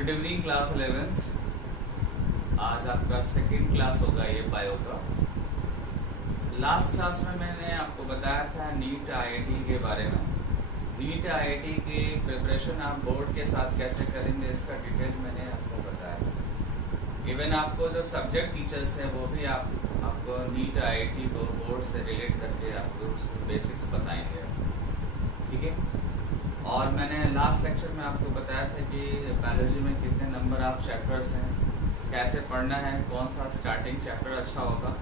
Good evening class 11th। आज आपका second class होगा ये बायो का। लास्ट क्लास में मैंने आपको बताया था नीट आईआईटी के बारे में। नीट आईआईटी की प्रिपरेशन आप बोर्ड के साथ कैसे करेंगे इसका डिटेल मैंने आपको बताया। इवन आपको जो सब्जेक्ट टीचर्स हैं वो भी आपको नीट आईआईटी को बोर्ड से रिलेट करके आपको उसको बेसिक्स बताएंगे, ठीक है। और मैंने लास्ट लेक्चर में आपको बताया था कि बायोलॉजी में कितने नंबर आप चैप्टर्स हैं, कैसे पढ़ना है, कौन सा स्टार्टिंग चैप्टर अच्छा होगा,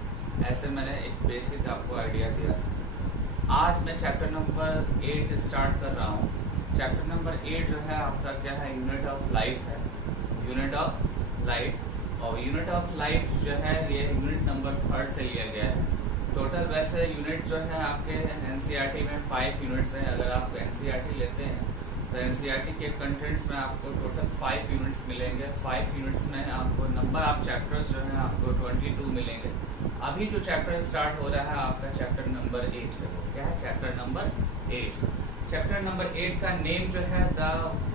ऐसे मैंने एक बेसिक आपको आइडिया दिया था। आज मैं चैप्टर नंबर 8 स्टार्ट कर रहा हूँ। चैप्टर नंबर 8 जो है आपका क्या है, यूनिट ऑफ लाइफ है। यूनिट ऑफ लाइफ, और यूनिट ऑफ लाइफ जो है ये यूनिट नंबर 3 से लिया गया है। टोटल वैसे यूनिट जो है आपके एनसीईआरटी में 5 यूनिट्स हैं। अगर आप एनसीईआरटी लेते हैं तो एनसीईआरटी के कंटेंट्स में आपको टोटल 5 यूनिट्स मिलेंगे। 5 यूनिट्स में आपको नंबर ऑफ चैप्टर्स जो हैं आपको 22 मिलेंगे। अभी जो चैप्टर स्टार्ट हो रहा है आपका चैप्टर नंबर 8 है। वो क्या है, चैप्टर नंबर 8। चैप्टर नंबर 8 का नेम जो है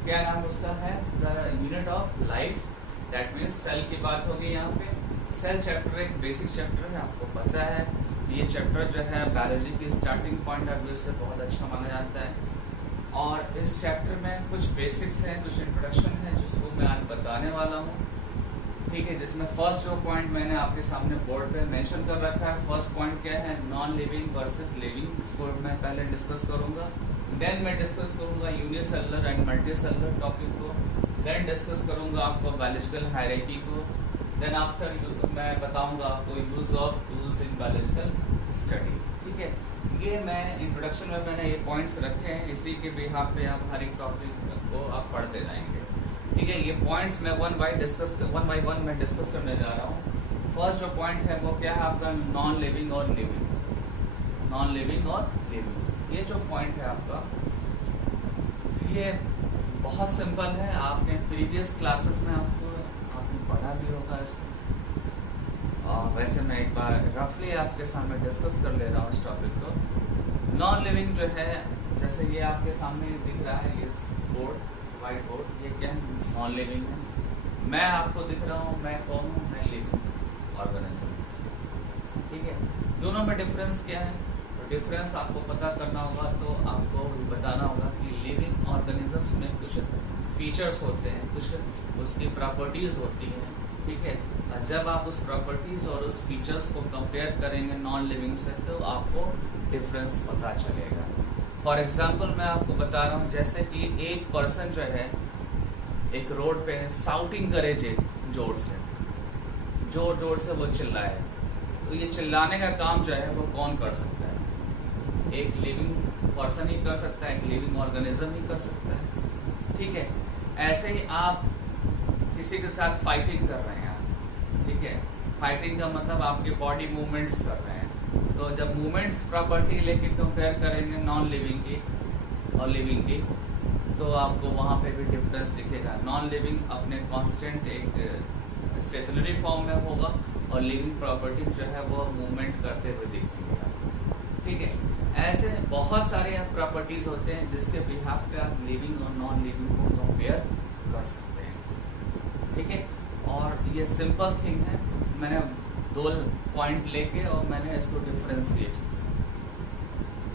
क्या नाम उसका है, the unit of life. That means cell की बात होगी यहाँ पे। सेल चैप्टर एक बेसिक चैप्टर है, आपको पता है ये चैप्टर जो है बायोलॉजी की स्टार्टिंग पॉइंट ऑफ व्यू से बहुत अच्छा माना जाता है। और इस चैप्टर में कुछ बेसिक्स हैं, कुछ इंट्रोडक्शन है जिसको मैं आज बताने वाला हूँ, ठीक है। जिसमें फर्स्ट जो पॉइंट मैंने आपके सामने बोर्ड पे मेंशन कर रखा है। फर्स्ट पॉइंट क्या है, नॉन लिविंग वर्सेस लिविंग। इसको मैं पहले डिस्कस करूँगा। देन मैं डिस्कस करूँगा यूनिसेलुलर एंड मल्टीसेलुलर टॉपिक को। देन डिस्कस करूँगा आपको बायोलॉजिकल हायरार्की को। देन आफ्टर मैं बताऊंगा आपको use of tools in biological study, ठीक है। ये मैं इंट्रोडक्शन में मैंने ये पॉइंट्स रखे हैं, इसी के बिहाफ पे आप हर एक टॉपिक को आप पढ़ते जाएंगे, ठीक है। ये पॉइंट्स मैं वन बाय वन मैं डिस्कस करने जा रहा हूँ। फर्स्ट जो पॉइंट है वो क्या है आपका, नॉन लिविंग और लिविंग। नॉन लिविंग और लिविंग, ये जो पॉइंट है आपका ये बहुत सिंपल है। आपने प्रीवियस क्लासेस में आपने पढ़ा भी होगा इसको। वैसे मैं एक बार रफली आपके सामने डिस्कस कर ले रहा हूँ इस टॉपिक को। नॉन लिविंग जो है, जैसे ये आपके सामने दिख रहा है ये बोर्ड, वाइट बोर्ड, ये क्या है, नॉन लिविंग है। मैं आपको दिख रहा हूँ, मैं कौन हूँ, मैं लिविंग ऑर्गेनिज्म, ठीक है। दोनों में डिफरेंस क्या है, तो डिफरेंस आपको पता करना होगा। तो आपको बताना होगा कि लिविंग ऑर्गेनिजम्स में कुछ फीचर्स होते हैं, कुछ उसकी प्रॉपर्टीज़ होती हैं, ठीक है। जब आप उस प्रॉपर्टीज़ और उस फीचर्स को कंपेयर करेंगे नॉन लिविंग से तो आपको डिफरेंस पता चलेगा। फॉर एग्जांपल मैं आपको बता रहा हूँ, जैसे कि एक पर्सन जो है एक रोड पे साउटिंग करे जोर से वो चिल्लाए, तो ये चिल्लाने का काम जो है वो कौन कर सकता है, एक लिविंग पर्सन ही कर सकता है, एक लिविंग ऑर्गेनिज्म ही कर सकता है, ठीक है। ऐसे ही आप किसी के साथ फाइटिंग कर रहे हैं, ठीक है। फाइटिंग का मतलब आपके बॉडी मूवमेंट्स कर रहे हैं। तो जब मूवमेंट्स प्रॉपर्टी लेके कंपेयर करेंगे नॉन लिविंग की और लिविंग की, तो आपको वहाँ पे भी डिफरेंस दिखेगा। नॉन लिविंग अपने कांस्टेंट एक स्टेशनरी फॉर्म में होगा और लिविंग प्रॉपर्टी जो है वो मूवमेंट करते हुए दिखेंगे आपको, ठीक है। ऐसे बहुत सारे प्रॉपर्टीज़ होते हैं जिसके बिहाफ पे आप लिविंग और नॉन लिविंग को कंपेयर कर सकते हैं, ठीक है। और ये सिंपल थिंग है, मैंने 2 पॉइंट लेके और मैंने इसको डिफरेंशिएट।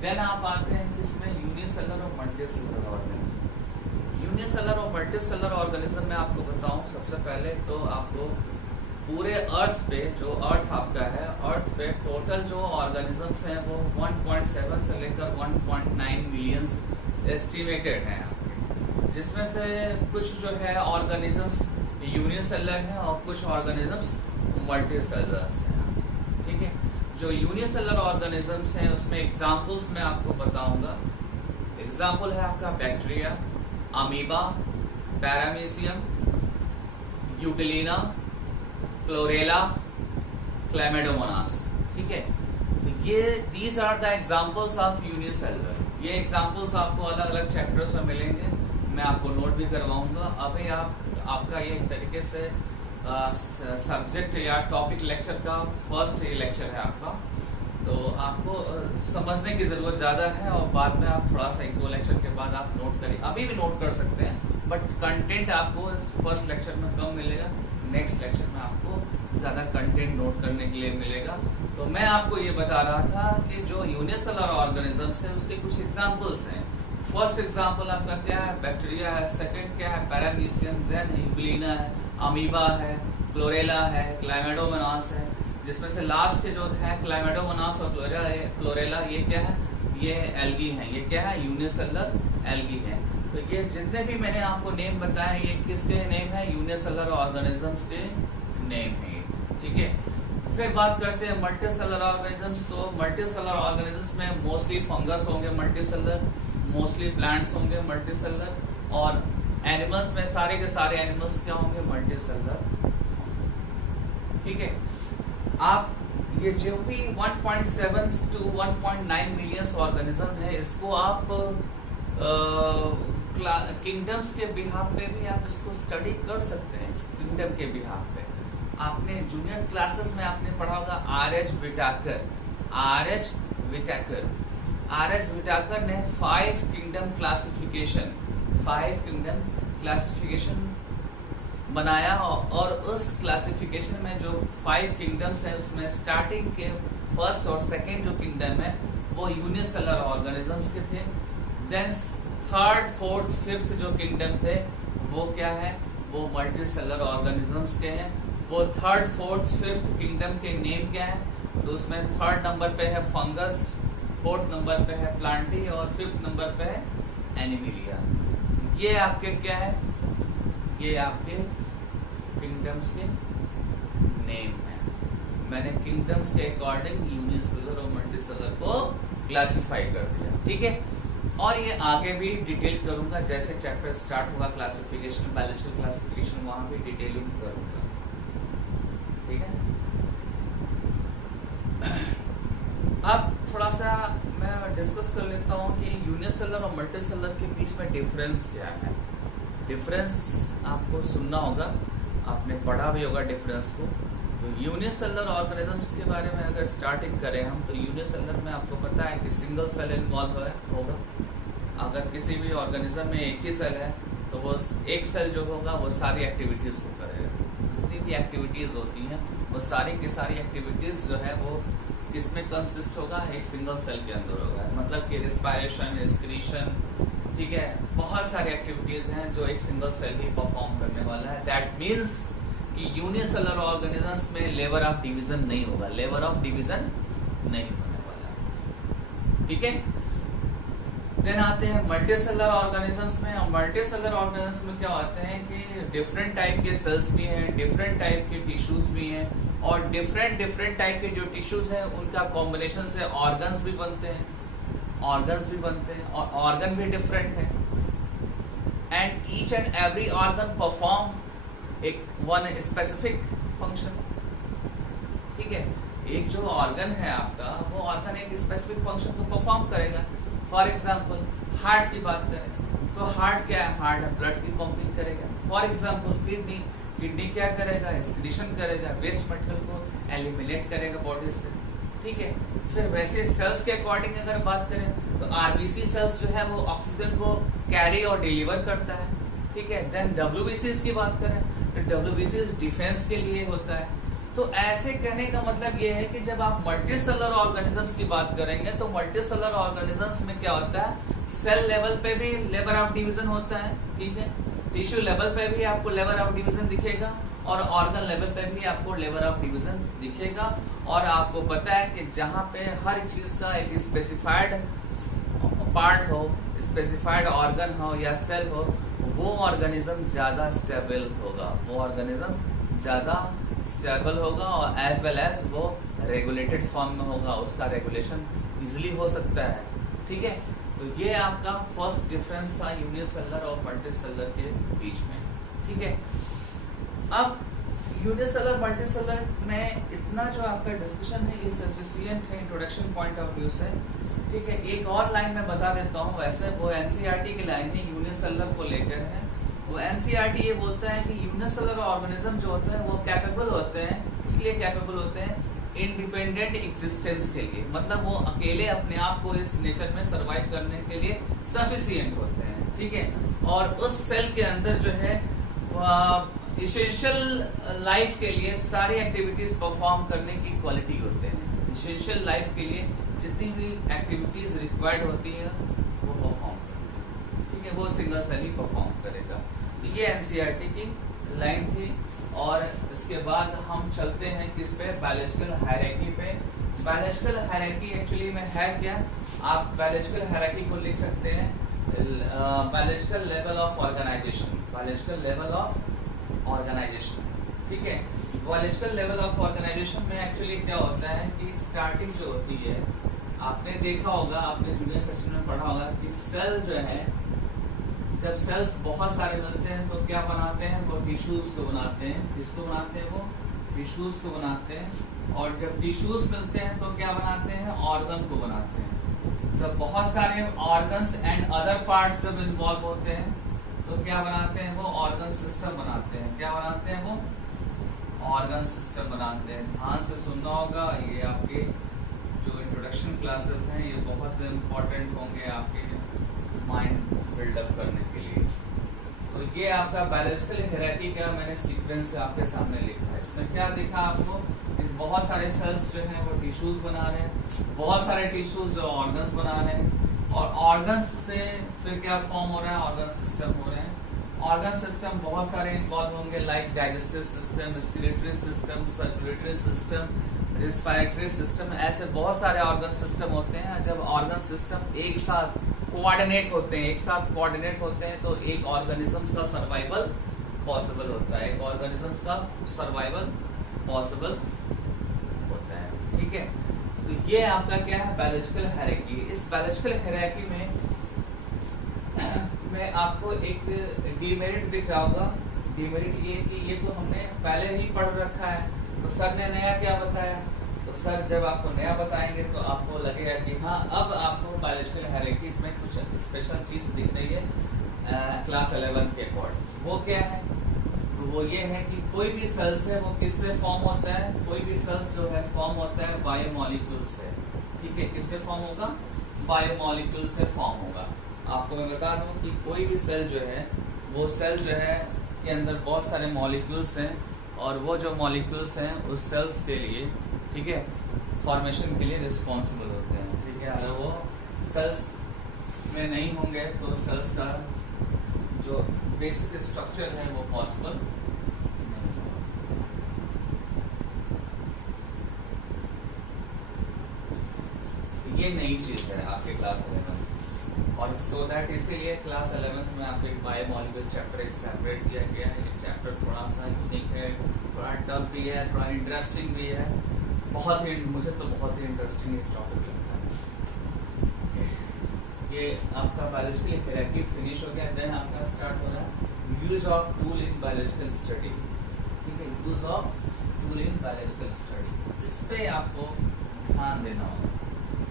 देन आप आते हैं किसमें, यूनिसेलुलर और मल्टीसेलुलर ऑर्गेनिज्म। यूनिसेलुलर और मल्टीसेलुलर ऑर्गेनिज्म में आपको बताऊं सबसे पहले तो आपको पूरे अर्थ पे, जो अर्थ आपका है, अर्थ पे टोटल जो ऑर्गेनिजम्स हैं वो 1.7 से लेकर 1.9 मिलियंस एस्टिमेटेड हैं, जिसमें से कुछ जो है ऑर्गेनिजम्स यूनिसेलुलर हैं और कुछ ऑर्गेनिजम्स मल्टीसेलुलर्स हैं, ठीक है। जो यूनिसेलुलर ऑर्गेनिजम्स हैं उसमें एग्जांपल्स मैं आपको बताऊंगा। एग्जांपल है आपका bacteria, amoeba, paramecium, euglena, chlorella, chlamydomonas, ठीक है। तो ये these are the examples of unicellular. ये एग्जांपल्स आपको अलग अलग चैप्टर्स में मिलेंगे, मैं आपको नोट भी करवाऊंगा। अभी आपका ये एक तरीके से सब्जेक्ट या टॉपिक लेक्चर का फर्स्ट लेक्चर है आपका, तो आपको समझने की ज़रूरत ज़्यादा है और बाद में आप थोड़ा सा 1-2 लेक्चर के बाद आप नोट करें, अभी भी नोट कर सकते हैं, बट कंटेंट आपको फर्स्ट लेक्चर में कम मिलेगा, नेक्स्ट लेक्चर में आपको ज़्यादा कंटेंट नोट करने के लिए मिलेगा। तो मैं आपको ये बता रहा था कि जो यूनिसेलुलर ऑर्गेनिजम्स हैं उसके कुछ एग्जांपल्स हैं। फर्स्ट एग्जांपल आपका क्या है, बैक्टीरिया है। सेकंड क्या है, पैरामीशियम। देन यूग्लिना है, अमीबा है, क्लोरेला है, क्लाइमेडोमोनास है। जिसमें से लास्ट के जो है क्लाइमेडोमोनास और क्लोरेला, ये क्या है, ये एल्गी हैं। ये क्या है, यूनिसेलुलर एल्गी है। तो ये जितने भी मैंने आपको नेम बताए ये किसके नेम है, यूनिसेलुलर ऑर्गेनिजम्स के नेम है, ठीक है। फिर बात करते हैं मल्टीसेलुलर ऑर्गेनिजम्स। तो मल्टीसेलुलर ऑर्गेनिजम्स में मोस्टली फंगस होंगे मल्टीसेलुलर, मोस्टली प्लांट्स होंगे मल्टीसेलुलर, और एनिमल्स में सारे के सारे एनिमल्स क्या होंगे, मल्टीसेलुलर, ठीक है। आप ये जो भी 1.7 to 1.9 मिलियन ऑर्गेनिज्म है, इसको आप किंगडम्स के बिहाफ पे भी आप इसको स्टडी कर सकते हैं। इस किंगडम के बिहाफ पे आपने जूनियर क्लासेस में आपने पढ़ा होगा आर.एच. विटाकर ने 5 किंगडम क्लासिफिकेशन बनाया, और उस क्लासिफिकेशन में जो 5 किंगडम्स हैं उसमें स्टार्टिंग के फर्स्ट और सेकंड जो किंगडम है वो यूनिसेलुलर ऑर्गेनिजम्स के थे। देन थर्ड, फोर्थ, फिफ्थ जो किंगडम थे वो क्या है, वो मल्टीसेलुलर ऑर्गेनिजम्स के हैं। वो थर्ड, फोर्थ, फिफ्थ किंगडम के नेम क्या है, तो उसमें थर्ड नंबर पे है फंगस, फोर्थ नंबर पे है प्लांटी, और फिफ्थ नंबर पे है एनिमिलिया। ये आपके क्या है, ये आपके किंगडम्स के नेम है। मैंने किंगडम्स के अकॉर्डिंग यूनिसेलुलर और मल्टीसेलुलर को क्लासिफाई कर दिया, ठीक है। और ये आगे भी डिटेल करूंगा, जैसे चैप्टर स्टार्ट होगा क्लासिफिकेशन, बायोलॉजिकल क्लासिफिकेशन, वहां भी डिटेलिंग करूंगा, ठीक है। अब थोड़ा सा मैं डिस्कस कर लेता हूँ कि यूनिसेलुलर और मल्टीसेलुलर के बीच में डिफरेंस क्या है। डिफरेंस आपको सुनना होगा, आपने पढ़ा भी होगा डिफरेंस को। तो यूनिसेलुलर ऑर्गेनिजम्स के बारे में अगर स्टार्टिंग करें हम, तो यूनिसेलुलर में आपको पता है कि सिंगल सेल इन्वॉल्व होगा। अगर किसी भी ऑर्गेनिज्म में एक ही सेल है तो वो एक सेल जो होगा वो सारी एक्टिविटीज़ को करेगा। जितनी भी एक्टिविटीज़ होती हैं वो सारी की सारी एक्टिविटीज़ जो है वो किसमें कंसिस्ट होगा, एक सिंगल सेल के अंदर होगा। मतलब कि रिस्पायरेशन, एक्सक्रीशन, ठीक है, बहुत सारी एक्टिविटीज़ हैं जो एक सिंगल सेल ही परफॉर्म करने वाला है। दैट मीन्स कि यूनिसेलुलर ऑर्गेनिजम्स में लेवल ऑफ डिवीजन नहीं होगा, लेवल ऑफ डिवीजन नहीं होने वाला, ठीक है। देन आते हैं मल्टीसेलुलर ऑर्गेनिजम्स में। और मल्टीसेलुलर ऑर्गेनिजम्स में क्या होते हैं कि डिफरेंट टाइप के सेल्स भी हैं, डिफरेंट टाइप के टिश्यूज भी हैं, और डिफरेंट टाइप के जो टिश्यूज हैं उनका कॉम्बिनेशन से ऑर्गन्स भी बनते हैं, और ऑर्गन भी डिफरेंट है। And each and every organ perform एक वन स्पेसिफिक फंक्शन, ठीक है। एक जो ऑर्गन है आपका, वो ऑर्गन एक स्पेसिफिक फंक्शन को परफॉर्म करेगा। फॉर एग्जाम्पल हार्ट की बात करें तो हार्ट क्या है, हार्ट ब्लड की पंपिंग करेगा। फॉर एग्जाम्पल किडनी क्या करेगा, एक्सक्रीशन करेगा, वेस्ट मटेरियल को एलिमिनेट करेगा बॉडी से, ठीक है। फिर वैसे सेल्स के अकॉर्डिंग अगर बात करें तो आरबीसी सेल्स जो है वो ऑक्सीजन को कैरी और डिलीवर करता है, ठीक है। देन डब्ल्यूबीसीज की बात करें तो डब्ल्यूबीसीज डिफेंस के लिए होता है। तो ऐसे कहने का मतलब ये है कि जब आप मल्टीसेलुलर ऑर्गेनिजम्स की बात करेंगे तो मल्टीसेलुलर ऑर्गेनिजम्स में क्या होता है, सेल लेवल पे भी लेवल ऑफ डिवीजन होता है, ठीक है। टिश्यू लेवल पे भी आपको लेवल ऑफ डिवीजन दिखेगा, और ऑर्गन लेवल पे भी आपको लेवल ऑफ डिवीजन दिखेगा। और आपको पता है कि जहाँ पे हर चीज़ का एक स्पेसिफाइड पार्ट हो, स्पेसिफाइड ऑर्गन हो या सेल हो, वो ऑर्गेनिज्म ज़्यादा स्टेबल होगा, और एज वेल एज वो रेगुलेटेड फॉर्म में होगा, उसका रेगुलेशन इजीली हो सकता है, ठीक है। तो ये आपका फर्स्ट डिफरेंस था यूनिसेलुलर और मल्टीसेलुलर के बीच में, ठीक है। अब यूनिसेलुलर मल्टीसेलुलर में इतना जो आपका डिस्कशन है ये सफिशिएंट है इंट्रोडक्शन पॉइंट ऑफ व्यू से, ठीक है। एक और लाइन मैं बता देता हूँ, वैसे वो एनसीईआरटी की लाइन है, यूनिसेलुलर को लेकर है। वो एनसीईआरटी ये बोलता है कि यूनिसेलुलर ऑर्गेनिज्म जो होते हैं वो कैपेबल होते हैं, इसलिए कैपेबल होते हैं इंडिपेंडेंट एग्जिस्टेंस के लिए, मतलब वो अकेले अपने आप को इस नेचर में सर्वाइव करने के लिए सफिशिएंट होते हैं, ठीक है। और उस सेल के अंदर जो है इसेंशियल लाइफ के लिए सारी एक्टिविटीज परफॉर्म करने की क्वालिटी होते हैं। इसेंशियल लाइफ के लिए जितनी भी एक्टिविटीज रिक्वायर्ड होती है वो परफॉर्म करते हैं, ठीक है, वो सिंगल सेल ही परफॉर्म करेगा। तो ये एनसीईआरटी की लाइन थी। और इसके बाद हम चलते हैं किस पे, बायोलॉजिकल हायरार्की पे। बायोलॉजिकल हायरार्की एक्चुअली में है क्या, आप बायोलॉजिकल हायरार्की को लिख सकते हैं biological level of organisation, biological level of organisation, ठीक है। बायोलॉजिकल लेवल ऑफ ऑर्गेनाइजेशन में एक्चुअली क्या होता है कि स्टार्टिंग जो होती है, आपने देखा होगा, आपने जूनियर सेशन में पढ़ा होगा कि सेल जो है, जब सेल्स बहुत सारे मिलते हैं तो क्या बनाते हैं, वो टिश्यूज को बनाते हैं। किसको बनाते हैं, वो टिश्यूज को बनाते हैं। और जब टिश्यूज मिलते हैं तो क्या बनाते हैं, ऑर्गन को बनाते हैं। जब बहुत सारे ऑर्गन्स एंड अदर पार्ट्स जब इन्वॉल्व होते हैं तो क्या बनाते हैं, वो ऑर्गन सिस्टम बनाते हैं। क्या बनाते हैं, वो ऑर्गन सिस्टम बनाते हैं। ध्यान से सुनना होगा, ये आपके जो इंट्रोडक्शन क्लासेस हैं ये बहुत इम्पोर्टेंट होंगे आपके माइंड बिल्डअप करने के लिए। तो ये आपका बायोलॉजिकल हायरार्की का मैंने सीक्वेंस आपके सामने लिखा है। इसमें क्या दिखा आपको, इस बहुत सारे सेल्स जो हैं वो टिश्यूज बना रहे हैं, बहुत सारे टिश्यूज जो ऑर्गन्स बना रहे हैं, और ऑर्गन्स से फिर क्या फॉर्म हो रहा है, ऑर्गन सिस्टम हो रहे हैं। ऑर्गन सिस्टम बहुत सारे इन्वॉल्व होंगे, like digestive system, respiratory system, circulatory system, respiratory system, ऐसे बहुत सारे ऑर्गन सिस्टम होते हैं। जब ऑर्गन सिस्टम एक साथ कोऑर्डिनेट होते हैं, एक साथ कोऑर्डिनेट होते हैं तो एक ऑर्गेनिज्म का सर्वाइवल पॉसिबल होता है, एक ऑर्गेनिज्म का सर्वाइवल पॉसिबल होता है, ठीक है। तो ये आपका क्या है, बायोलॉजिकल हायरार्की। इस बायोलॉजिकल हायरार्की में मैं आपको एक डीमेरिट दिख रहा होगा। डीमेरिट ये कि ये तो हमने पहले ही पढ़ रखा है, तो सर ने नया क्या बताया, तो सर जब आपको नया बताएंगे तो आपको लगेगा कि हाँ अब आपको बायोलॉजिकल हायरार्की में कुछ स्पेशल चीज़ दिख रही है क्लास 11 के अकॉर्डिंग। वो क्या है, तो वो ये है कि कोई भी सेल्स है वो किससे फॉर्म होता है, कोई भी सेल्स जो है फॉर्म होता है बायोमॉलिक्यूल से, ठीक है। किससे फॉर्म होगा, बायोमॉलिक्यूल से फॉर्म होगा। आपको मैं बता दूं कि कोई भी सेल जो है, वो सेल जो है के अंदर बहुत सारे मॉलिक्यूल्स हैं, और वो जो मॉलिक्यूल्स हैं उस सेल्स के लिए, ठीक है, फॉर्मेशन के लिए रिस्पॉन्सिबल होते हैं, ठीक है। अगर वो सेल्स में नहीं होंगे तो सेल्स का जो बेसिक स्ट्रक्चर है वो पॉसिबल नहीं होगा। ये नई चीज़ है आपके क्लास 11, और सो दैट इसीलिए क्लास 11 में आपको एक बायोमॉलिक्यूल चैप्टर एक सेपरेट किया गया है। ये चैप्टर थोड़ा सा यूनिक है, थोड़ा टफ भी है, थोड़ा इंटरेस्टिंग भी है। बहुत ही, मुझे तो बहुत ही इंटरेस्टिंग एक टॉपिक लगता है। ये आपका बायोलॉजिकल हायरार्की फिनिश हो गया। देन आपका स्टार्ट हो रहा है use of tool in biological study, ठीक है, use of tool in biological study. इस पे आपको ध्यान देना होगा,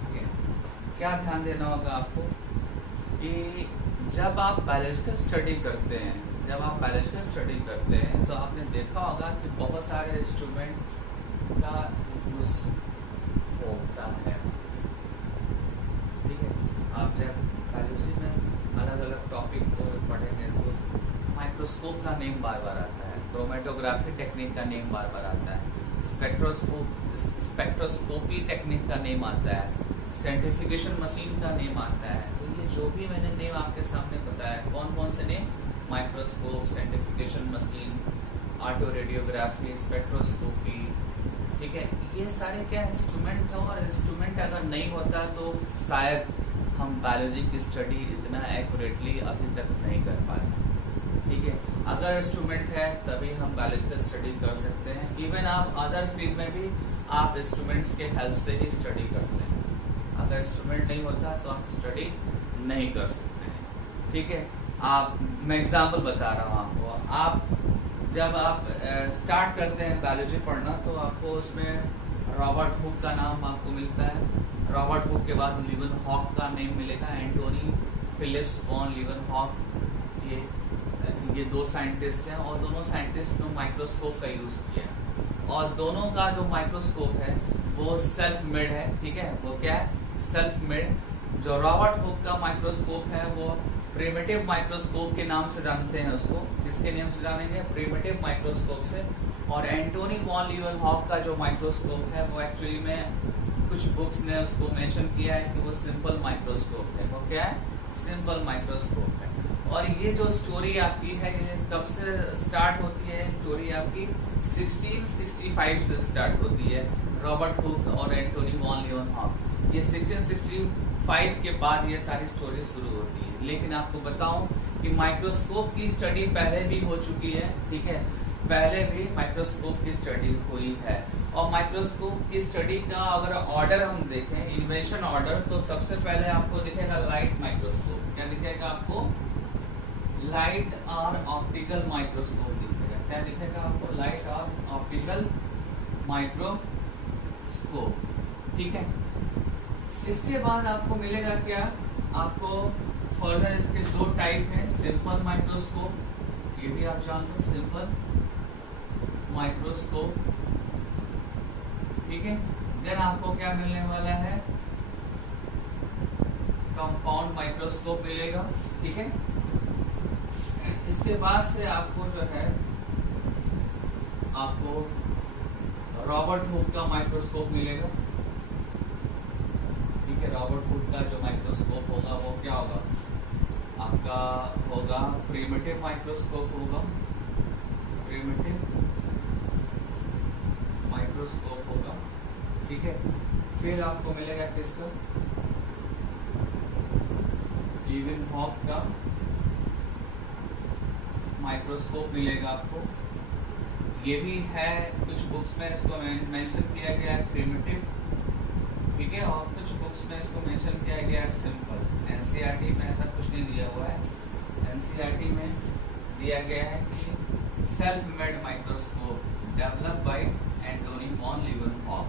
ठीक है। क्या ध्यान देना होगा आपको कि जब आप बायोलॉजिकल स्टडी करते हैं, जब आप बायोलॉजिकल स्टडी करते हैं तो आपने देखा होगा कि बहुत सारे इंस्ट्रूमेंट का यूज होता है, ठीक है। आप जब बायोलॉजी में अलग अलग टॉपिक को पढ़ेंगे तो माइक्रोस्कोप का नेम बार बार आता है, क्रोमेटोग्राफी टेक्निक का नेम बार बार आता है, स्पेक्ट्रोस्कोपी टेक्निक का नेम आता है, सेंट्रिफिकेशन मशीन का नेम आता है। तो ये जो भी मैंने नेम आपके सामने बताया, कौन कौन से name, microscope, सेंट्रिफिकेशन machine, auto radiography, spectroscopy, ठीक है, ये सारे क्या इंस्ट्रूमेंट है। और इंस्ट्रूमेंट अगर नहीं होता तो शायद हम बायोलॉजी की स्टडी इतना एक्यूरेटली अभी तक नहीं कर पाते, ठीक है। अगर इंस्ट्रूमेंट है तभी हम बायोलॉजिकल स्टडी कर सकते हैं। इवन आप अदर फील्ड में भी आप इंस्ट्रूमेंट्स के हेल्प से ही स्टडी करते हैं। अगर इंस्ट्रूमेंट नहीं होता तो आप स्टडी नहीं कर सकते हैं, ठीक है। आप, मैं एग्जांपल बता रहा हूँ आपको। आप जब आप स्टार्ट करते हैं बायोलॉजी पढ़ना तो आपको उसमें रॉबर्ट हुक का नाम आपको मिलता है। रॉबर्ट हुक के बाद लीवनहॉक का नेम मिलेगा, एंटोनी फिलिप्स वॉन लीवनहॉक। ये दो साइंटिस्ट हैं और दोनों साइंटिस्ट ने माइक्रोस्कोप का यूज़ किया, और दोनों का जो माइक्रोस्कोप है वो सेल्फ मेड है, ठीक है। वो क्या है, सेल्फ मेड। जो रॉबर्ट हुक का माइक्रोस्कोप है वो प्रिमिटिव माइक्रोस्कोप के नाम से जानते हैं उसको। किसके नाम से जानेंगे? प्रिमिटिव माइक्रोस्कोप से। और एंटोनी वॉन लीeuwenhoek का जो माइक्रोस्कोप है वो एक्चुअली में कुछ बुक्स ने उसको मेंशन किया है कि वो सिंपल माइक्रोस्कोप है। वो क्या है? सिंपल माइक्रोस्कोप है। और ये जो स्टोरी आपकी है ये कब से स्टार्ट होती है? स्टोरी आपकी 1665 से स्टार्ट होती है। रॉबर्ट हुक और एंटोनी वॉन लीeuwenhoek, ये 1665 के बाद ये सारी स्टोरी शुरू होती है। लेकिन आपको बताऊं कि माइक्रोस्कोप की स्टडी पहले भी हो चुकी है, ठीक है, पहले भी माइक्रोस्कोप की स्टडी हुई है। और माइक्रोस्कोप की स्टडी का अगर ऑर्डर हम देखें, इन्वेंशन ऑर्डर, तो सबसे पहले आपको दिखेगा लाइट माइक्रोस्कोप। क्या दिखेगा आपको? लाइट और ऑप्टिकल माइक्रोस्कोप दिखेगा। क्या दिखेगा आपको? लाइट और ऑप्टिकल माइक्रोस्कोप, ठीक है। इसके बाद आपको मिलेगा क्या? आपको फर्दर इसके दो टाइप हैं, सिंपल माइक्रोस्कोप, ये भी आप जान लो, सिंपल माइक्रोस्कोप, ठीक है। देन आपको क्या मिलने वाला है? कंपाउंड माइक्रोस्कोप मिलेगा, ठीक है। इसके बाद से आपको जो है आपको रॉबर्ट हुक का माइक्रोस्कोप मिलेगा, ठीक है। रॉबर्ट हुक का जो माइक्रोस्कोप होगा वो क्या होगा? आपका होगा प्रिमिटिव माइक्रोस्कोप होगा, प्रिमिटिव माइक्रोस्कोप होगा, ठीक है। फिर आपको मिलेगा किसका? लीeuwenhoek का माइक्रोस्कोप मिलेगा आपको। ये भी है कुछ बुक्स में इसको मेंशन किया गया है प्रिमिटिव, ठीक है, और कुछ बुक्स में इसको मेंशन किया गया है सिंपल। एनसीईआरटी में ऐसा कुछ नहीं दिया हुआ है। एनसीईआरटी में दिया गया है कि self made microscope developed by Antonie van लीeuwenhoek,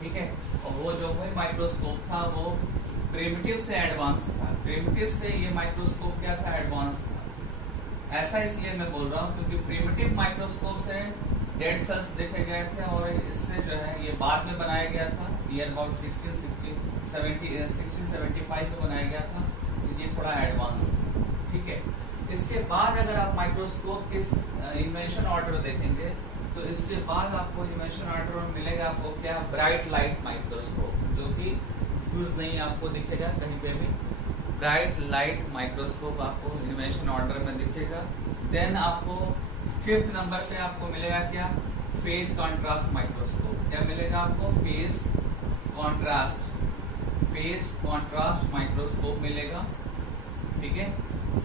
ठीक है। और वो जो वही माइक्रोस्कोप था वो प्रिमिटिव से एडवांस था। प्रिमिटिव से ये माइक्रोस्कोप क्या था? एडवांस था। ऐसा इसलिए मैं बोल रहा हूँ क्योंकि प्रिमिटिव माइक्रोस्कोप से डेड सेल्स देखे गए थे और इससे जो है ये बाद में बनाया गया था, ईयर अबाउट 1675 में बनाया गया था। ये थोड़ा एडवांस था, ठीक है। इसके बाद अगर आप माइक्रोस्कोप के इन्वेंशन ऑर्डर देखेंगे तो इसके बाद आपको इन्वेंशन ऑर्डर में मिलेगा आपको क्या? ब्राइट लाइट माइक्रोस्कोप, जो कि यूज नहीं आपको दिखेगा कहीं पे भी। ब्राइट लाइट माइक्रोस्कोप आपको इन्वेंशन ऑर्डर में दिखेगा। देन आपको 5th नंबर पे आपको मिलेगा क्या? Phase contrast microscope. क्या मिलेगा आपको? फेज कॉन्ट्रास्ट माइक्रोस्कोप मिलेगा, ठीक है।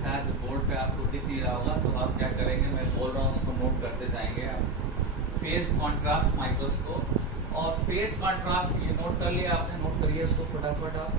शायद बोर्ड पे आपको दिख नहीं रहा होगा तो आप क्या करेंगे, मैं बोल रहा हूँ उसको नोट करते जाएंगे आप। फेज कॉन्ट्रास्ट माइक्रोस्कोप और फेज कॉन्ट्रास्ट ये नोट कर लिया आपने, नोट करिए इसको फटाफट आप।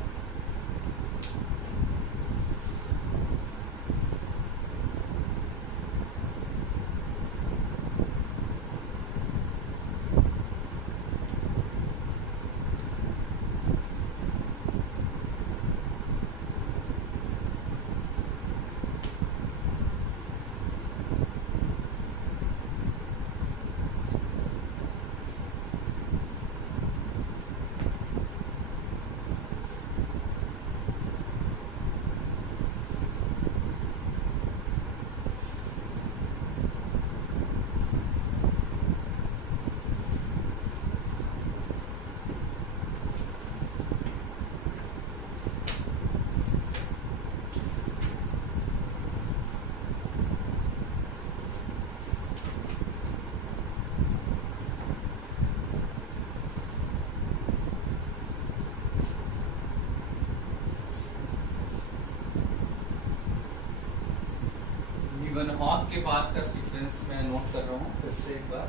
लीeuwenhoek के बाद का सीक्वेंस मैं नोट कर रहा हूँ फिर से एक बार।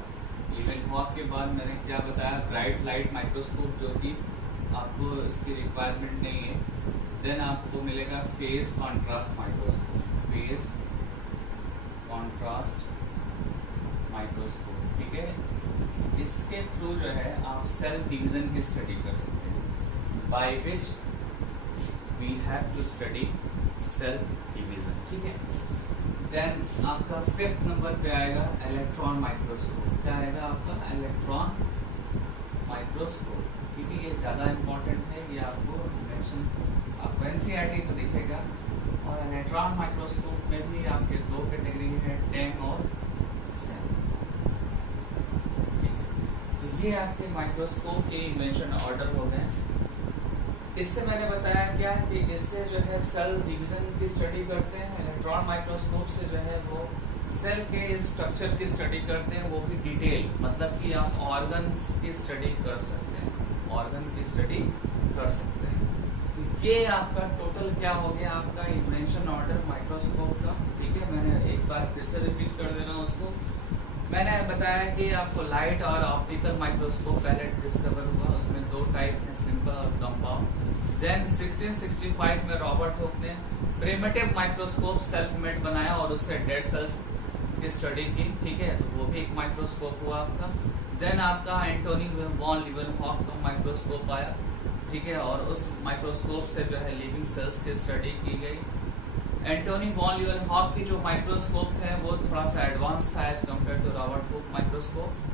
लीeuwenhoek के बाद मैंने क्या बताया? ब्राइट लाइट माइक्रोस्कोप, जो कि आपको इसकी रिक्वायरमेंट नहीं है। देन आपको मिलेगा phase contrast microscope, phase contrast microscope, ठीक है। इसके थ्रू जो है आप सेल डिवीजन की स्टडी कर सकते हैं, by which we have to study cell division, ठीक है। देन आपका 5th नंबर पे आएगा इलेक्ट्रॉन माइक्रोस्कोप। क्या आएगा आपका? इलेक्ट्रॉन माइक्रोस्कोप, ठीक है। ये ज़्यादा इम्पोर्टेंट है, ये आपको मेंशन आपको एनसीईआरटी में दिखेगा और इलेक्ट्रॉन माइक्रोस्कोप में भी आपके दो कैटेगरी है, टैंक और सेल। तो ये आपके माइक्रोस्कोप के इन्वेंशन ऑर्डर हो गए। इससे मैंने बताया क्या कि इससे जो है सेल डिवीजन की स्टडी करते हैं, इलेक्ट्रॉन माइक्रोस्कोप से जो है वो सेल के स्ट्रक्चर की स्टडी करते हैं, वो भी डिटेल, मतलब कि आप ऑर्गन्स की स्टडी कर सकते हैं, ऑर्गन की स्टडी कर सकते हैं। तो ये आपका टोटल क्या हो गया, आपका इन्वेंशन ऑर्डर माइक्रोस्कोप का। ठीक है, मैंने एक बार फिर से रिपीट कर दे रहा हूँ उसको। मैंने बताया कि आपको लाइट और ऑप्टिकल माइक्रोस्कोप पहले डिस्कवर हुआ, उसमें दो टाइप हैं, सिंपल और कंपाउंड। देन 1665 में रॉबर्ट हुक ने प्रिमिटिव माइक्रोस्कोप सेल्फ मेड बनाया और उससे डेड सेल्स की स्टडी की। ठीक है, तो वो भी एक माइक्रोस्कोप हुआ आपका। देन आपका एंटोनी वॉन लीवनहॉक का माइक्रोस्कोप आया। ठीक है, और उस माइक्रोस्कोप से जो है लिविंग सेल्स की स्टडी की गई। एंटोनी वॉन लीवनहॉक की जो माइक्रोस्कोप है वो थोड़ा सा एडवांस था as compare to Robert Hooke microscope.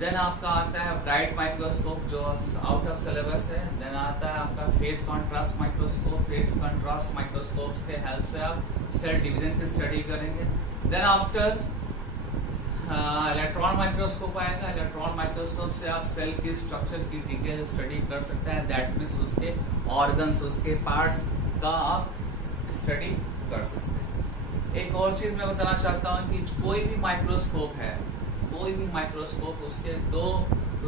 Then आपका आता है ब्राइट माइक्रोस्कोप जो आउट ऑफ सिलेबस है। देन आता है आपका phase contrast microscope. Phase contrast microscope के हेल्प से आप सेल डिवीजन की स्टडी करेंगे। देन आफ्टर इलेक्ट्रॉन माइक्रोस्कोप आएगा। इलेक्ट्रॉन माइक्रोस्कोप से आप सेल की स्ट्रक्चर की डिटेल स्टडी कर सकते हैं, दैट मीन्स उसके ऑर्गन्स, उसके पार्ट्स का आप स्टडी कर सकते हैं। एक और चीज़ मैं बताना चाहता हूँ कि कोई भी माइक्रोस्कोप है, कोई भी माइक्रोस्कोप, उसके दो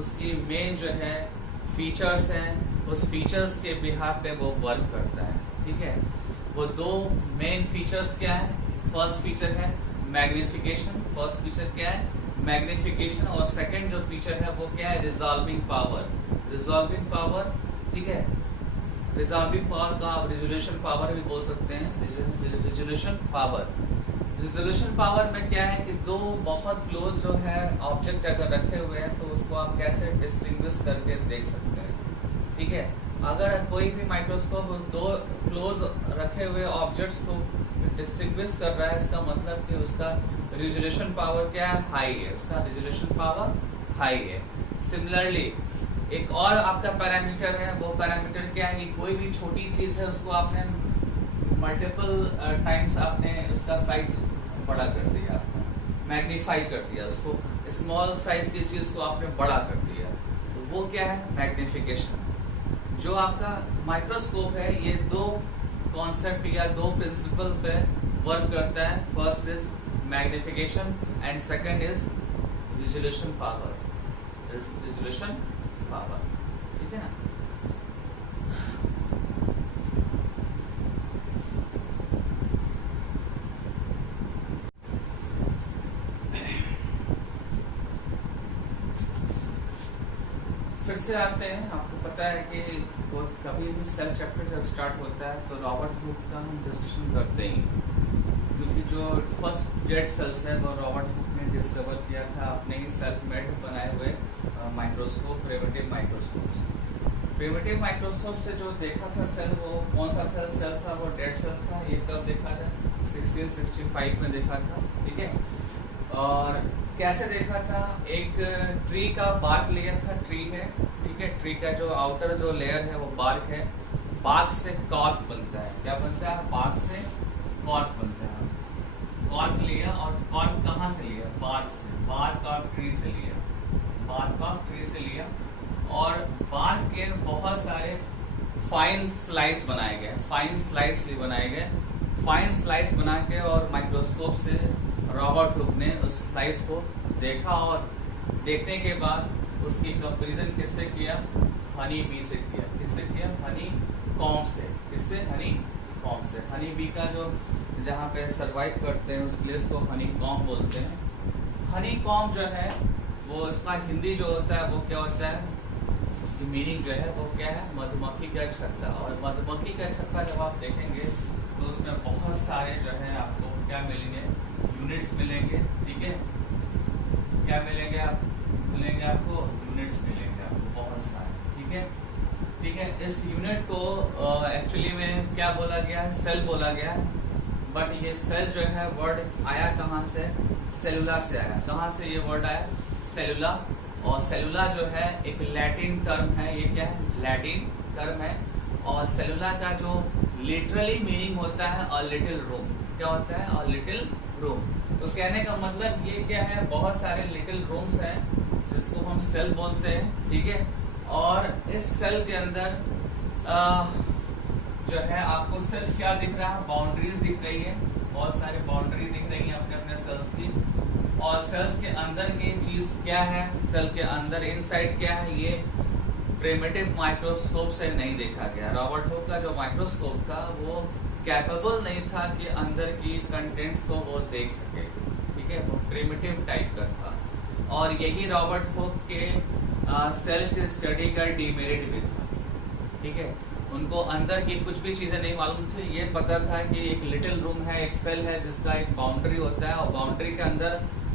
उसकी मेन जो है फीचर्स हैं, उस फीचर्स के बिहाफ पे वो वर्क करता है। ठीक है, वो दो मेन फीचर्स क्या है? फर्स्ट फीचर है मैग्निफिकेशन। फर्स्ट फीचर क्या है? मैग्निफिकेशन। और सेकंड जो फीचर है वो क्या है? Resolving power. रिजॉल्विंग पावर, ठीक है, रिजॉल्विंग पावर का आप रिजोल्यूशन पावर भी बोल सकते हैं। रिजोल्यूशन पावर, रिजोल्यूशन पावर में क्या है कि दो बहुत क्लोज जो है ऑब्जेक्ट अगर रखे हुए हैं तो उसको आप कैसे डिस्टिंग्विश करके देख सकते हैं। ठीक है, अगर कोई भी माइक्रोस्कोप दो क्लोज रखे हुए ऑब्जेक्ट्स को डिस्टिंग्विश कर रहा है, इसका मतलब कि उसका रिजोल्यूशन पावर क्या है? हाई है, उसका रिजोल्यूशन पावर हाई है। सिमिलरली एक और आपका पैरामीटर है, वो पैरामीटर क्या है कि कोई भी छोटी चीज़ है उसको आपने मल्टीपल टाइम्स आपने उसका साइज बड़ा कर दिया, आपने मैग्नीफाई कर दिया, उसको स्मॉल साइज की चीज़ को आपने बड़ा कर दिया, तो वो क्या है? मैग्निफिकेशन। जो आपका माइक्रोस्कोप है ये दो कॉन्सेप्ट या दो प्रिंसिपल पे वर्क करता है। First is magnification and second is resolution power. Resolution power, ठीक है ना। फिर से आते हैं, आपको पता है कि वो कभी भी सेल चैप्टर जब स्टार्ट होता है तो रॉबर्ट हुक का हम डिस्कशन करते ही, क्योंकि जो फर्स्ट डेड सेल्स है वो रॉबर्ट हुक ने डिस्कवर किया था अपने ही सेल्फ मेड बनाए हुए माइक्रोस्कोप, प्रिमिटिव माइक्रोस्कोप से। प्रिमिटिव माइक्रोस्कोप से जो देखा था सेल, वो कौन सा सेल था? वो डेड सेल था। ये कब देखा था? 1665 में देखा था। ठीक है, और कैसे देखा था? एक ट्री का बार्क लिया था, ट्री है, ठीक है, ट्री का जो आउटर जो लेयर है वो बार्क है। बार्क से कॉर्क बनता है। क्या बनता है? बार्क से कॉर्क बनता है। कॉर्क लिया, और कॉर्क कहाँ से लिया? बार्क से, बार्क ऑफ ट्री से लिया, बार्क ऑफ ट्री से लिया। और बार्क के बहुत सारे फाइन स्लाइस बनाए गए, फाइन स्लाइस भी बनाए गए। फाइन स्लाइस बना के और माइक्रोस्कोप से रॉबर्ट हुक ने उस स्लाइस को देखा, और देखने के बाद उसकी कंपैरिजन किससे किया? हनी बी से किया। किससे किया? हनी कॉम्ब से। किससे? हनी कॉम्ब से। हनी बी का जो जहाँ पे सरवाइव करते हैं उस प्लेस को हनी कॉम्ब बोलते हैं। हनी कॉम्ब जो है वो, उसका हिंदी जो होता है वो क्या होता है? उसकी मीनिंग जो है वो क्या है? मधुमक्खी का छत्ता। और मधुमक्खी का छत्ता जब आप देखेंगे तो उसमें बहुत सारे जो है आपको क्या मिलेंगे? यूनिट्स मिलेंगे। ठीक है, क्या मिलेंगे? आप मिलेंगे आपको यूनिट्स मिलेंगे आपको बहुत सारे। ठीक है, ठीक है। इस यूनिट को एक्चुअली में क्या बोला गया है? सेल बोला गया है। बट ये सेल जो है वर्ड आया कहाँ से? सेलुला से आया। कहाँ से ये वर्ड आया? सेलुला। और सेलुला जो है एक लैटिन टर्म है। ये क्या है? लैटिन टर्म है। और सेलुला का जो लिटरली मीनिंग होता है अ लिटिल रूम। क्या होता है? A little room. तो कहने का मतलब ये क्या है, बहुत सारे लिटिल रूम्स हैं जिसको हम सेल बोलते हैं, ठीक है। और इस सेल के अंदर जो है आपको सिर्फ क्या दिख रहा है, बाउंड्रीज दिख रही है, बहुत सारी बाउंड्री दिख रही है अपने अपने सेल्स की। और सेल्स के अंदर की चीज क्या है, सेल के अंदर इनसाइड क्या है, ये प्रिमिटिव माइक्रोस्कोप से नहीं देखा गया। रॉबर्ट हुक का जो माइक्रोस्कोप था वो कैपेबल नहीं था कि अंदर की कंटेंट्स को वो देख सके, ठीक है, वो प्रिमिटिव टाइप का था। और यही रॉबर्ट हुक के सेल्फ स्टडी का डीमेरिट भी था, ठीक है। उनको अंदर की कुछ भी चीज़ें नहीं मालूम थी, ये पता था कि एक लिटिल रूम है, एक सेल है जिसका एक बाउंड्री होता है और बाउंड्री के अंदर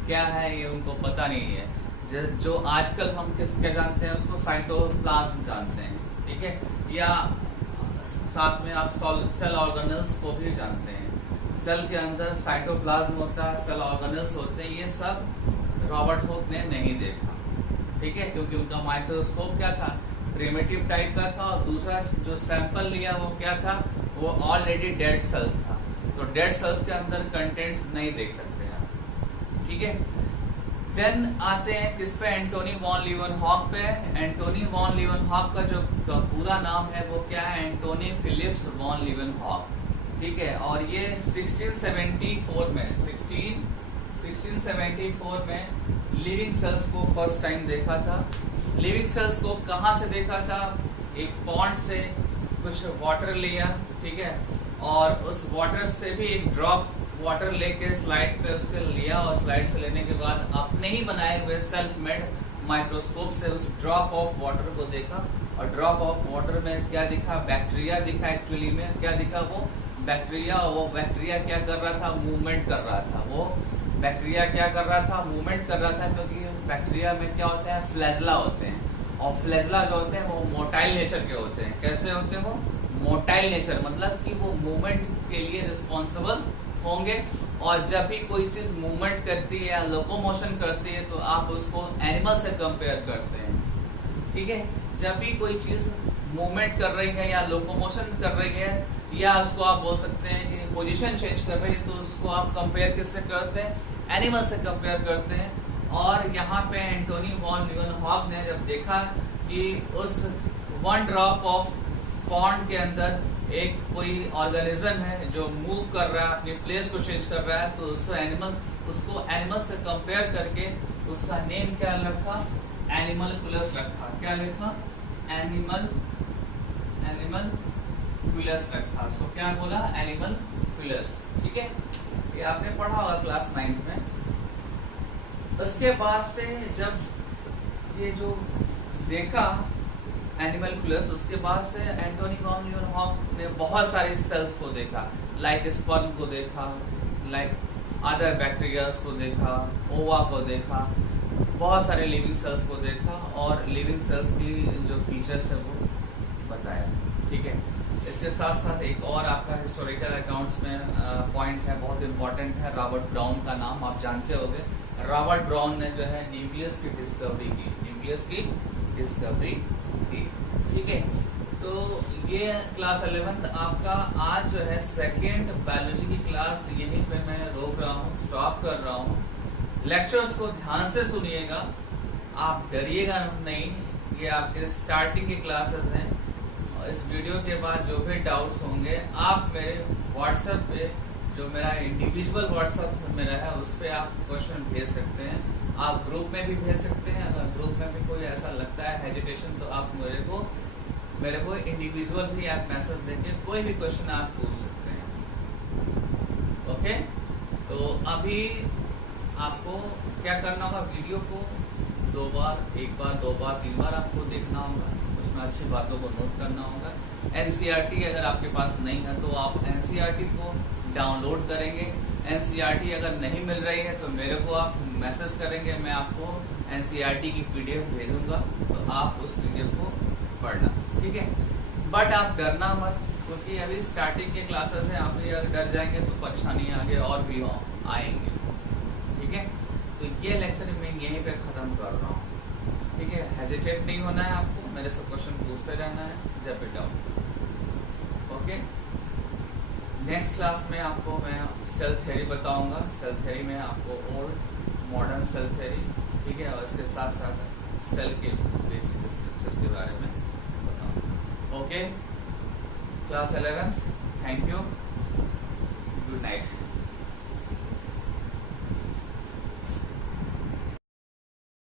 क्या है ये उनको पता नहीं है। जो आजकल हम क्या जानते हैं उसको साइटोप्लाज्म जानते हैं, ठीक है, या साथ में आप सेल ऑर्गेनल्स को भी जानते हैं। सेल के अंदर साइटोप्लाज्म होता है, सेल ऑर्गेनल्स होते हैं, ये सब रॉबर्ट हुक ने नहीं देखा, ठीक है, क्योंकि उनका माइक्रोस्कोप क्या था, प्रिमिटिव टाइप का था। और दूसरा जो सैंपल लिया वो क्या था, वो ऑलरेडी डेड सेल्स था, तो डेड सेल्स के अंदर कंटेंट्स नहीं देख सकते आप, ठीक है। देन आते हैं किस पे, एंटोनी वॉन लीवनहॉक पे। एंटोनी वॉन लीवनहॉक का जो पूरा नाम है वो क्या है, एंटोनी फिलिप्स वॉन लीवनहॉक, ठीक है। और ये 1674 में लिविंग सेल्स को फर्स्ट टाइम देखा था। लिविंग सेल्स को कहाँ से देखा था, एक पॉन्ड से कुछ वाटर लिया, ठीक है, और उस वाटर से भी एक ड्रॉप वाटर लेके स्लाइड पे उसके लिया, और स्लाइड से लेने के बाद अपने ही बनाए हुए सेल्फ मेड माइक्रोस्कोप से उस ड्रॉप ऑफ वाटर को देखा। और ड्रॉप ऑफ वाटर में क्या दिखा, बैक्टीरिया दिखा। एक्चुअली में क्या दिखा, वो बैक्टीरिया। वो बैक्टीरिया क्या कर रहा था, मूवमेंट कर रहा था। वो बैक्टीरिया क्या कर रहा था, मूवमेंट कर रहा था, क्योंकि बैक्टीरिया में क्या होते हैं, फ्लैजला होते हैं। और फ्लैजला जो होते हैं वो मोटाइल नेचर के होते हैं। कैसे होते हैं वो, मोटाइल नेचर, मतलब कि वो मूवमेंट के लिए रिस्पॉन्सिबल होंगे। और जब भी कोई चीज़ मूवमेंट करती है या लोकोमोशन करती है तो आप उसको एनिमल से कंपेयर करते हैं, ठीक है। जब भी कोई चीज़ मूवमेंट कर रही है या लोकोमोशन कर रही है, या उसको आप बोल सकते हैं कि पोजीशन चेंज कर रही है, तो उसको आप कंपेयर किससे करते हैं, एनिमल से कंपेयर करते हैं। और यहाँ पे एंटोनी वॉन लीवनहॉक ने जब देखा कि उस वन ड्रॉप ऑफ पॉन्ड के अंदर एक कोई ऑर्गेनिज्म है जो मूव कर रहा है, अपनी प्लेस को चेंज कर रहा है, तो उसको एनिमल से कंपेयर करके उसका नेम क्या रखा, एनिमलकुलस रखा। क्या लिखा, एनिमलकुलस रखा। उसको क्या बोला, एनिमलकुलस, ठीक है। ये आपने पढ़ा होगा क्लास 9 में। उसके बाद से जब ये जो देखा एनिमलकुलस, उसके बाद से एंटोनी वॉन लीवनहॉक ने बहुत सारे सेल्स को देखा, लाइक स्पर्म को देखा, लाइक अदर बैक्टीरियाज को देखा, ओवा को देखा, बहुत सारे लिविंग सेल्स को देखा, और लिविंग सेल्स की जो फीचर्स है वो बताया, ठीक है। इसके साथ साथ एक और आपका हिस्टोरिकल अकाउंट्स में पॉइंट है, बहुत इंपॉर्टेंट है। रॉबर्ट ब्राउन का नाम आप जानते होंगे। रॉबर्ट ब्राउन ने जो है न्यूक्लियस की डिस्कवरी की, ठीक है। तो ये क्लास 11th आपका आज जो है सेकेंड बायोलॉजी की क्लास यहीं पे मैं रोक रहा हूँ, स्टॉप कर रहा हूँ। लेक्चर्स को ध्यान से सुनिएगा, आप डरिएगा नहीं, ये आपके स्टार्टिंग की क्लासेस हैं। और इस वीडियो के बाद जो भी डाउट्स होंगे आप मेरे व्हाट्सएप पे, जो मेरा इंडिविजुअल व्हाट्सएप मेरा है, उस पर आप क्वेश्चन भेज सकते हैं। आप ग्रुप में भी भेज सकते हैं। अगर ग्रुप में भी कोई ऐसा लगता है हेजिटेशन, तो आप मेरे को इंडिविजुअल भी आप मैसेज देके कोई भी क्वेश्चन आप पूछ सकते हैं, ओके। तो अभी आपको क्या करना होगा, वीडियो को 2 बार, 1 बार, 2 बार, 3 बार आपको देखना होगा, उसमें अच्छी बातों को नोट करना होगा। NCERT अगर आपके पास नहीं है तो आप NCERT को डाउनलोड करेंगे। NCERT अगर नहीं मिल रही है तो मेरे को आप मैसेज करेंगे, मैं आपको NCERT की PDF भेजूंगा, तो आप उस PDF को पढ़ना, ठीक है। बट आप डरना मत, क्योंकि अभी स्टार्टिंग के क्लासेस हैं। आप अगर डर जाएंगे तो परेशानी आगे और भी आएंगे, ठीक है। तो ये लेक्चर मैं यहीं पे ख़त्म कर रहा हूँ, ठीक है। हेजिटेट नहीं होना है आपको, मेरे से क्वेश्चन पूछते रहना है जब भी डाउट, ओके। नेक्स्ट क्लास में आपको मैं सेल थ्योरी बताऊंगा। सेल थ्योरी में आपको ओल्ड मॉडर्न सेल थ्योरी, ठीक है, और इसके साथ साथ सेल के बेसिक स्ट्रक्चर के बारे में बताऊंगा। Okay, class 11, thank you, good night.